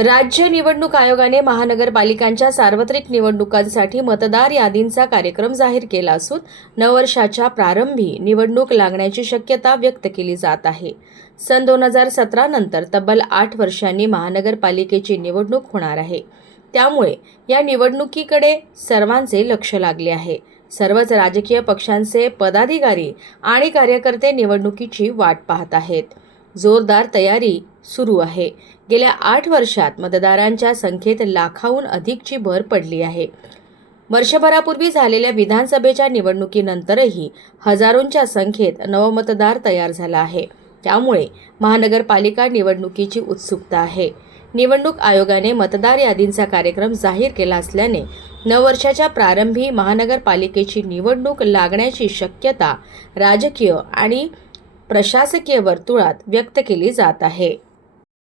राज्य निवडणूक आयोगाने महानगरपालिकांच्या सार्वत्रिक निवडणुकांसाठी मतदार यादींचा कार्यक्रम जाहीर केला असून नववर्षाच्या प्रारंभी निवडणूक लागण्याची शक्यता व्यक्त केली जात आहे. सन दोन हजार सतरा नंतर तब्बल आठ वर्षांनी महानगरपालिकेची निवडणूक होणार आहे. त्यामुळे या निवडणुकीकडे सर्वांचे लक्ष लागले आहे. सर्वच राजकीय पक्षांचे पदाधिकारी आणि कार्यकर्ते निवडणुकीची वाट पाहत आहेत. जोरदार तयारी सुरू आहे. गेल्या आठ वर्षात मतदारांच्या संख्येत लाखाहून अधिकची भर पडली आहे. वर्षभरापूर्वी झालेल्या विधानसभेच्या निवडणुकीनंतरही हजारोंच्या संख्येत नवमतदार तयार झाला आहे. त्यामुळे महानगरपालिका निवडणुकीची उत्सुकता आहे. निवडणूक आयोगाने मतदार यादींचा कार्यक्रम जाहीर केला असल्याने नववर्षाच्या प्रारंभी महानगरपालिकेची निवडणूक लागण्याची शक्यता राजकीय आणि प्रशासकीय वर्तुळात व्यक्त केली जात आहे.